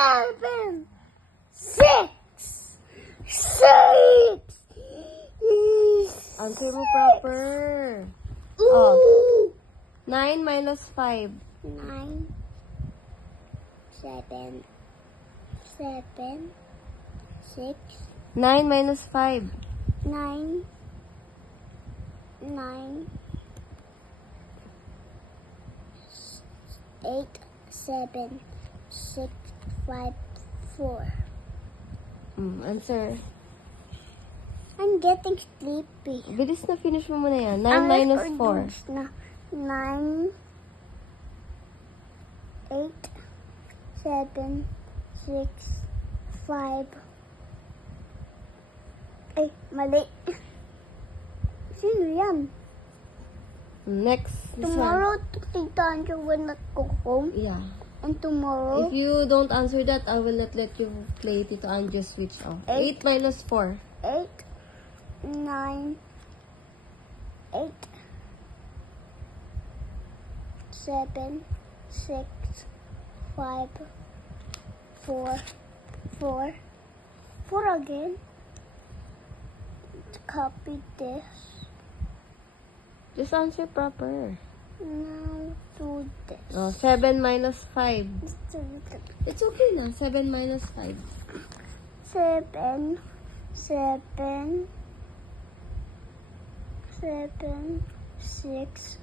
7, 6, 6. Answer mo proper. Ooh. 9 minus 5. 9, 7, 7, 6, 9 minus 5. 9, 9, 8, 7, 6, 5, 4. Answer. I'm getting sleepy. Bilis na, finish mo muna yan. 9 minus 4. Na 9, 8, 7, 6, 5. Ay, mali. Sino yan? Next. This one. Tomorrow, Tita Andrew will not go home. Yeah. And tomorrow, If you don't answer that, I will not let you play Tito Andres switch off. 8 minus 4. 8, 9, 8, 7, 6, 5, 4, 4, 4 again. Copy this. Just answer proper. Now do this. 7 minus 5. Let's do it. It's okay na. 7 minus 5. 7, 7, 7, 6,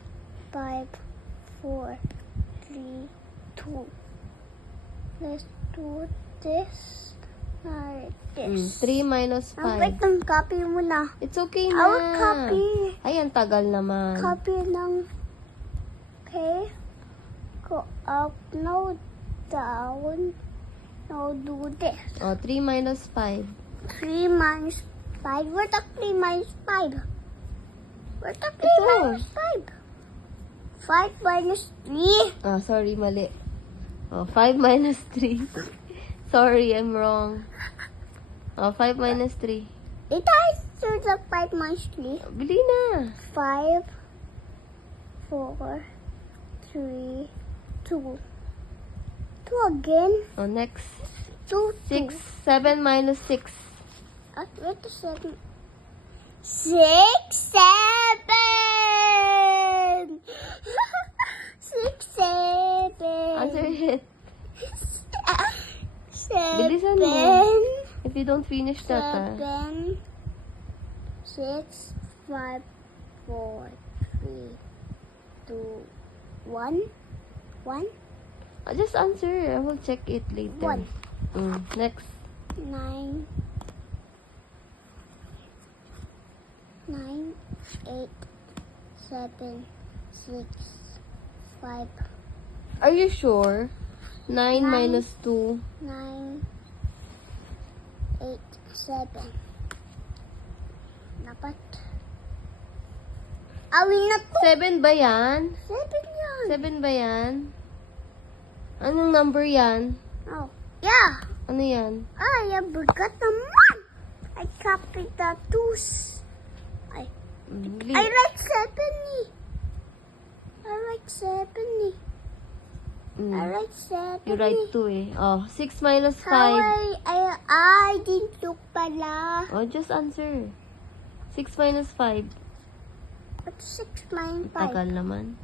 5, 4, 3, 2. Let's do this. Alright, this. 3 minus 5. Wait lang, copy mo na. It's okay I na. will copy. Ay, ang tagal naman. Copy ng... Okay? Go up, no down. Now do this. 3 minus 5. 3 minus 5. Where's the 3 minus 5? Where's the 3 Ito. minus 5? 5 minus 3. Sorry, mali. 5 minus 3. Sorry, I'm wrong. 5 minus 3. Did I do the 5 minus 3? Bili na. 5, 4, 3, 2. 2 again. Next. 2, 6. 7 minus 6. Where's the 7? 6, 7! 6, 7! Answer it. 7, Bilisan mo. If you don't finish that, 7, 6, 5, 4, 3, 2, 1. 1, just answer. I will check it later. 1. Next. 9, 9, 8, 7, 6, 5, Are you sure? 9 9. minus 2. 9, 8, 7. Dapat. I will not go. 7 ba yan? 7 yan. 7 ba yan? Anong number yan? Oh, yeah. Ano yan? I forgot naman. I copied the 2s. Bili. I like 7 eh. I like 7 eh. I like 7 You write 2 eh. 6 minus 5. I didn't look pala. Just answer. 6 minus 5. What's 6 minus 5? Tagal naman.